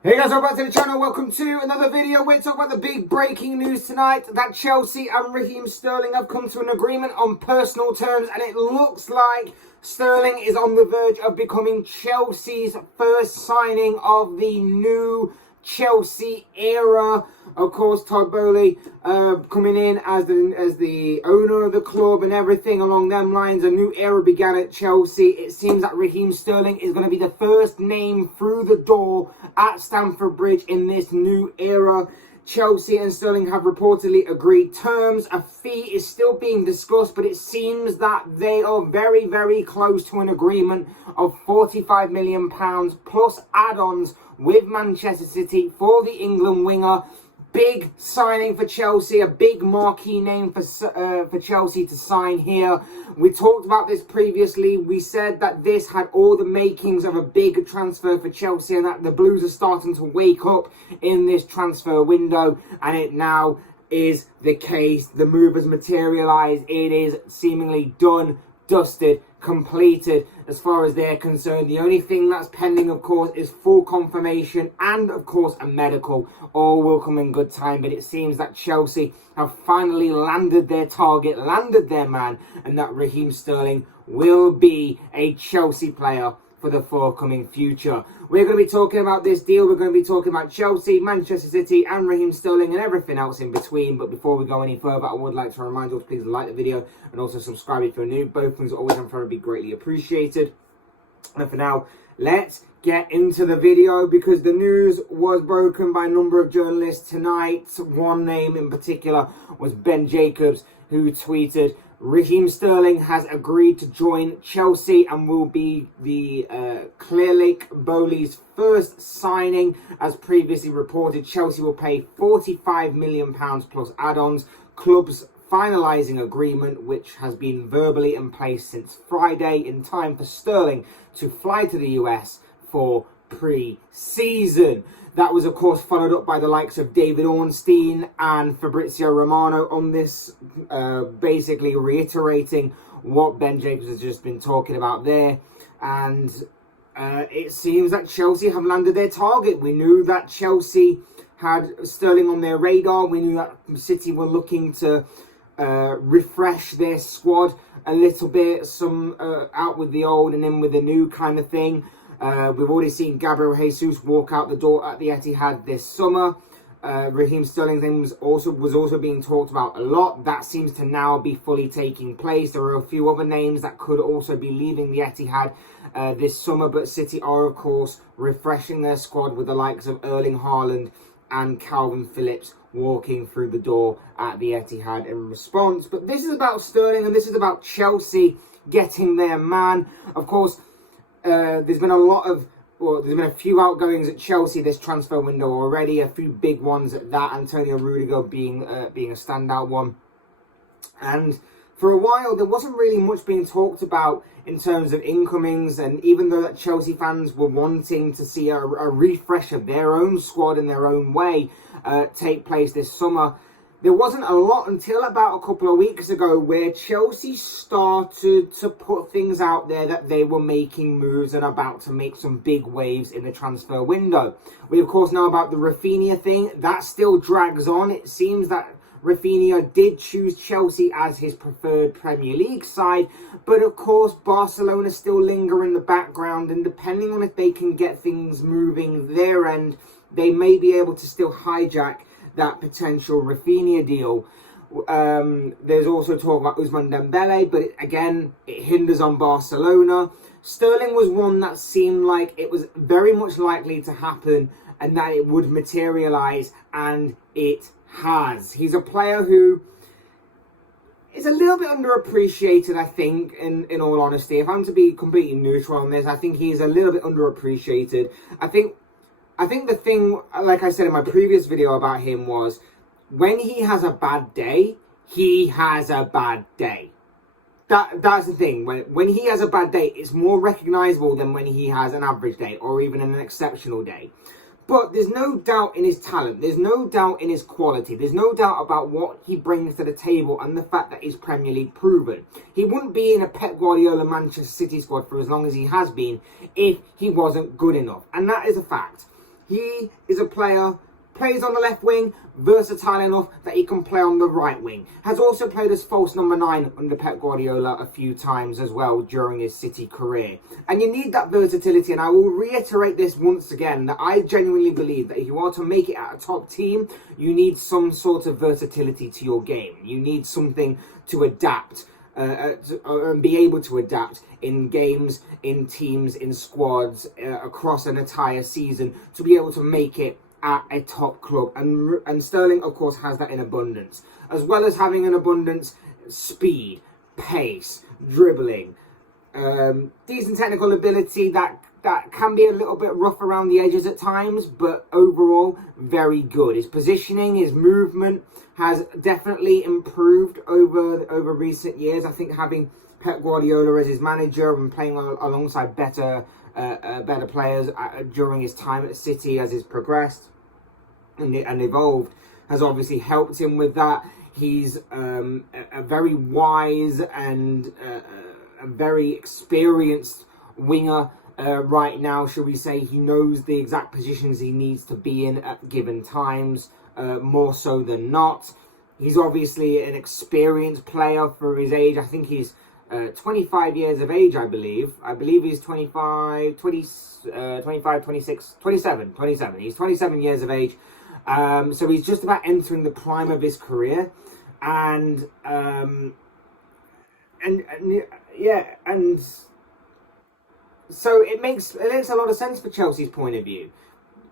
Hey guys, welcome back to the channel. Welcome to another video. We're talking about the big breaking news tonight that Chelsea and Raheem Sterling have come to an agreement on personal terms, and it looks like Sterling is on the verge of becoming Chelsea's first signing of the new Chelsea era. Of course, Todd Bowley coming in as the owner of the club and everything along them lines. A new era began at Chelsea. It seems that Raheem Sterling is going to be the first name through the door at Stamford Bridge in this new era. Chelsea and Sterling have reportedly agreed terms. A fee is still being discussed, but it seems that they are very, very close to an agreement of £45 million plus add-ons with Manchester City for the England winger. Big signing for Chelsea, a big marquee name for Chelsea to sign here. We talked about this previously. We said that this had all the makings of a big transfer for Chelsea and that the Blues are starting to wake up in this transfer window, and it now is the case. The move has materialized. It is seemingly done, dusted, completed as far as they're concerned. The only thing that's pending, of course, is full confirmation and, of course, a medical. All will come in good time, but it seems that Chelsea have finally landed their target, landed their man, and that Raheem Sterling will be a Chelsea player for the forthcoming future. We're going to be talking about this deal. We're going to be talking about Chelsea, Manchester City and Raheem Sterling and everything else in between. But before we go any further, I would like to remind you to please like the video and also subscribe if you're new. Both things are always and forever be greatly appreciated. And for now, let's get into the video because the news was broken by a number of journalists tonight. One name in particular was Ben Jacobs, who tweeted, Raheem Sterling has agreed to join Chelsea and will be the Clearlake Bowley's first signing. As previously reported, Chelsea will pay £45 million plus add-ons. Club's finalising agreement, which has been verbally in place since Friday, in time for Sterling to fly to the US for pre-season. That was, of course, followed up by the likes of David Ornstein and Fabrizio Romano on this, basically reiterating what Ben Jacobs has just been talking about there. And it seems that Chelsea have landed their target. We knew that Chelsea had Sterling on their radar. We knew that City were looking to refresh their squad a little bit, some out with the old and in with the new kind of thing. We've already seen Gabriel Jesus walk out the door at the Etihad this summer. Raheem Sterling's name was also being talked about a lot. That seems to now be fully taking place. There are a few other names that could also be leaving the Etihad this summer, but City are, of course, refreshing their squad with the likes of Erling Haaland and Calvin Phillips walking through the door at the Etihad in response. But this is about Sterling and this is about Chelsea getting their man. Of course, there's been a few outgoings at Chelsea this transfer window already, a few big ones at that, Antonio Rudiger being a standout one. And for a while, there wasn't really much being talked about in terms of incomings, and even though that Chelsea fans were wanting to see a refresh of their own squad in their own way take place this summer, there wasn't a lot until about a couple of weeks ago where Chelsea started to put things out there that they were making moves and about to make some big waves in the transfer window. We, of course, know about the Rafinha thing. That still drags on. It seems that Rafinha did choose Chelsea as his preferred Premier League side, but of course Barcelona still linger in the background, and depending on if they can get things moving their end, they may be able to still hijack that potential Rafinha deal. There's also talk about Ousmane Dembele, but again, it hinders on Barcelona. Sterling was one that seemed like it was very much likely to happen and that it would materialise, and it has. He's a player who is a little bit underappreciated, I think, in all honesty. If I'm to be completely neutral on this, I think he's a little bit underappreciated. I think the thing, like I said in my previous video about him, was when he has a bad day, he has a bad day. That's the thing. When he has a bad day, it's more recognisable than when he has an average day or even an exceptional day. But there's no doubt in his talent. There's no doubt in his quality. There's no doubt about what he brings to the table and the fact that he's Premier League proven. He wouldn't be in a Pep Guardiola Manchester City squad for as long as he has been if he wasn't good enough. And that is a fact. He is a player, plays on the left wing, versatile enough that he can play on the right wing. Has also played as false number 9 under Pep Guardiola a few times as well during his City career. And you need that versatility, and I will reiterate this once again, that I genuinely believe that if you are to make it at a top team, you need some sort of versatility to your game. You need something to adapt. And be able to adapt in games, in teams, in squads, across an entire season, to be able to make it at a top club. And Sterling, of course, has that in abundance, as well as having an abundance speed, pace, dribbling, decent technical ability that can be a little bit rough around the edges at times, but overall very good. His positioning, his movement has definitely improved over recent years. I think having Pep Guardiola as his manager and playing alongside better players during his time at City as he's progressed and evolved has obviously helped him with that. He's a very wise and a very experienced winger right now, shall we say. He knows the exact positions he needs to be in at given times, more so than not. He's obviously an experienced player for his age. I think he's 25 years of age, I believe. I believe he's 25, 26, 27. He's 27 years of age. So he's just about entering the prime of his career. And so it makes a lot of sense for Chelsea's point of view.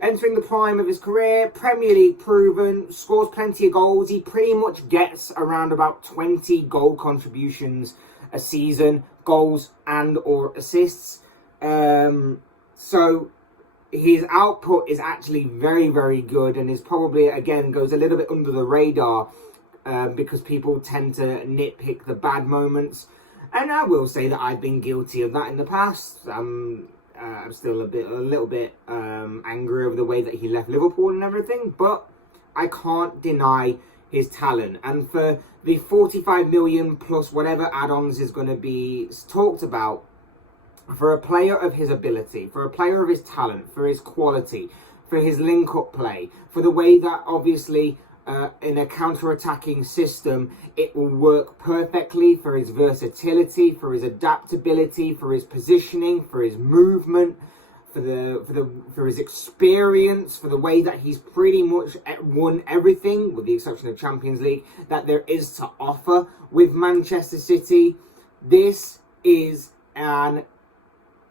Entering the prime of his career, Premier League proven, scores plenty of goals. He pretty much gets around about 20 goal contributions a season, goals and or assists. So his output is actually very, very good, and is probably, again, goes a little bit under the radar because people tend to nitpick the bad moments. And I will say that I've been guilty of that in the past. I'm still a little bit angry over the way that he left Liverpool and everything, but I can't deny his talent. And for the 45 million plus whatever add-ons is going to be talked about, for a player of his ability, for a player of his talent, for his quality, for his link-up play, for the way that obviously in a counter-attacking system it will work perfectly, for his versatility, for his adaptability, for his positioning, for his movement, for his experience, for the way that he's pretty much won everything, with the exception of Champions League, that there is to offer with Manchester City. This is an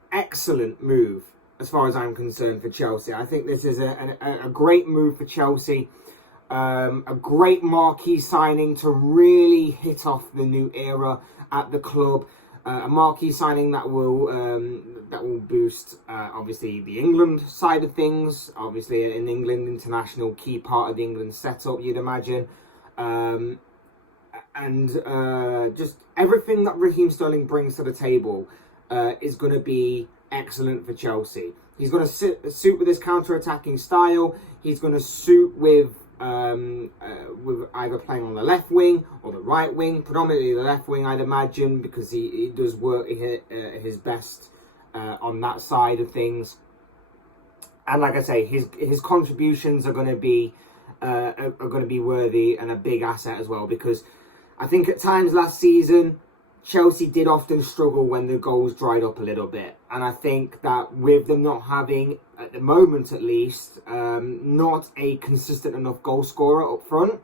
excellent move as far as I'm concerned for Chelsea. I think this is a great move for Chelsea. A great marquee signing to really hit off the new era at the club. A marquee signing that will boost obviously the England side of things. Obviously, an England international, key part of the England setup, you'd imagine. And just everything that Raheem Sterling brings to the table is going to be excellent for Chelsea. He's going to suit with his counter-attacking style. He's going to suit with either playing on the left wing or the right wing, predominantly the left wing, I'd imagine, because he does work his best on that side of things. And like I say, his contributions are going to be worthy and a big asset as well, because I think at times last season Chelsea did often struggle when the goals dried up a little bit, and I think that with them not having, at the moment at least, not a consistent enough goal scorer up front,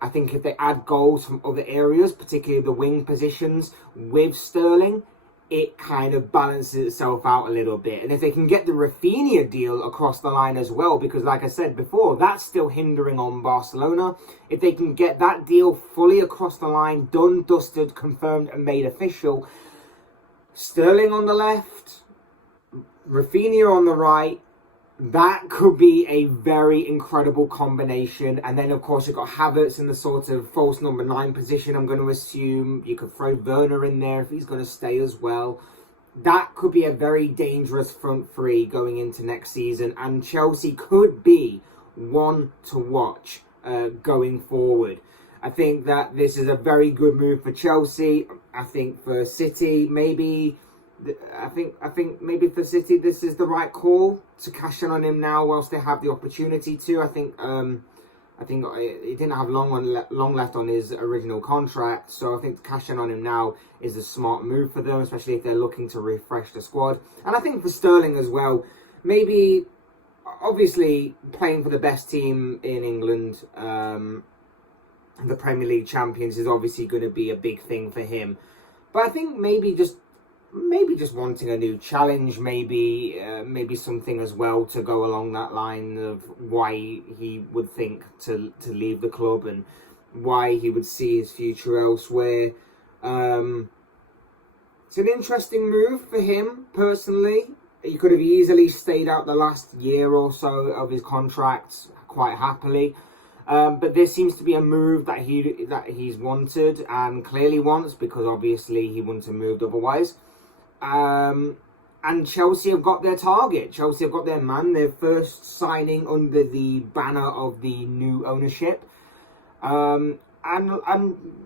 I think if they add goals from other areas, particularly the wing positions, with Sterling, it kind of balances itself out a little bit. And if they can get the Rafinha deal across the line as well, because like I said before, that's still hindering on Barcelona. If they can get that deal fully across the line, done, dusted, confirmed and made official, Sterling on the left, Rafinha on the right, that could be a very incredible combination. And then, of course, you've got Havertz in the sort of false number 9 position, I'm going to assume. You could throw Werner in there if he's going to stay as well. That could be a very dangerous front three going into next season. And Chelsea could be one to watch going forward. I think that this is a very good move for Chelsea. I think for City, maybe I think maybe for City this is the right call to cash in on him now whilst they have the opportunity to. I think he didn't have long left on his original contract, so I think cashing on him now is a smart move for them, especially if they're looking to refresh the squad. And I think for Sterling as well, maybe obviously playing for the best team in England, the Premier League champions, is obviously going to be a big thing for him. But I think maybe just wanting a new challenge, maybe something as well to go along that line of why he would think to leave the club and why he would see his future elsewhere. It's an interesting move for him personally. He could have easily stayed out the last year or so of his contract quite happily. But this seems to be a move that he's wanted and clearly wants, because obviously he wouldn't have moved otherwise. And Chelsea have got their target. Chelsea have got their man. Their first signing under the banner of the new ownership. And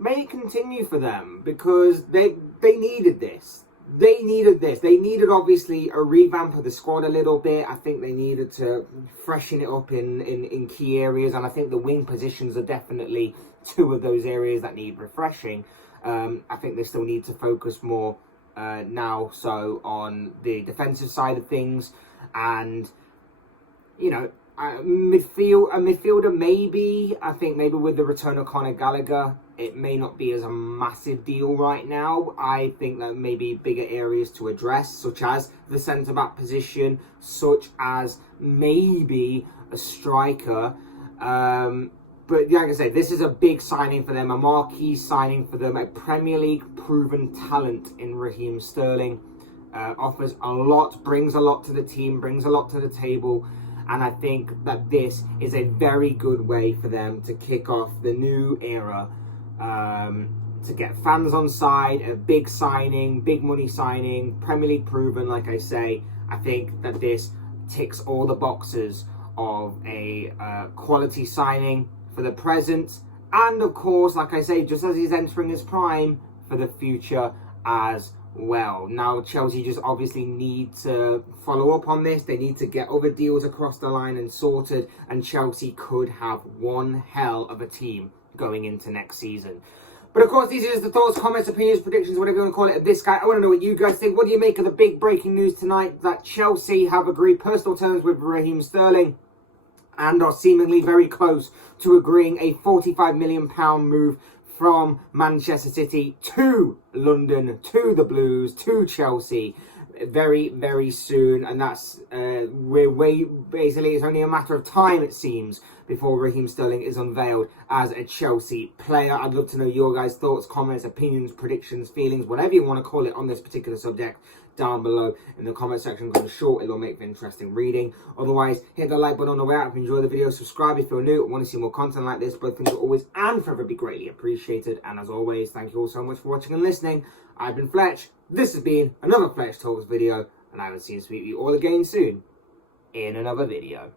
may it continue for them, because they needed this. They needed obviously a revamp of the squad a little bit. I think they needed to freshen it up in key areas, and I think the wing positions are definitely two of those areas that need refreshing. I think they still need to focus more now so on the defensive side of things, and a midfielder maybe. I think maybe with the return of Conor Gallagher, it may not be as a massive deal right now. I think that maybe bigger areas to address, such as the centre-back position, such as maybe a striker. But like I said, this is a big signing for them, a marquee signing for them, a Premier League proven talent in Raheem Sterling. Offers a lot, brings a lot to the team, brings a lot to the table. And I think that this is a very good way for them to kick off the new era, to get fans on side, a big signing, big money signing, Premier League proven, like I say. I think that this ticks all the boxes of a quality signing for the present. And of course, like I say, just as he's entering his prime, for the future as well. Now Chelsea just obviously need to follow up on this. They need to get other deals across the line and sorted, and Chelsea could have one hell of a team going into next season. But of course, these are just the thoughts, comments, opinions, predictions, whatever you want to call it, of this guy. I want to know what you guys think. What do you make of the big breaking news tonight that Chelsea have agreed personal terms with Raheem Sterling and are seemingly very close to agreeing a £45 million move from Manchester City to London, to the Blues, to Chelsea, very, very soon. And that's, basically, it's only a matter of time, it seems, before Raheem Sterling is unveiled as a Chelsea player. I'd love to know your guys' thoughts, comments, opinions, predictions, feelings, whatever you want to call it on this particular subject, down below in the comment section, because I'm sure it'll make for interesting reading. Otherwise, hit the like button on the way out if you enjoy the video. Subscribe if you're new and want to see more content like this. Both things are always and forever be greatly appreciated. And as always, thank you all so much for watching and listening. I've been Fletch. This has been another Fletch Talks video, and I will see you all again soon in another video.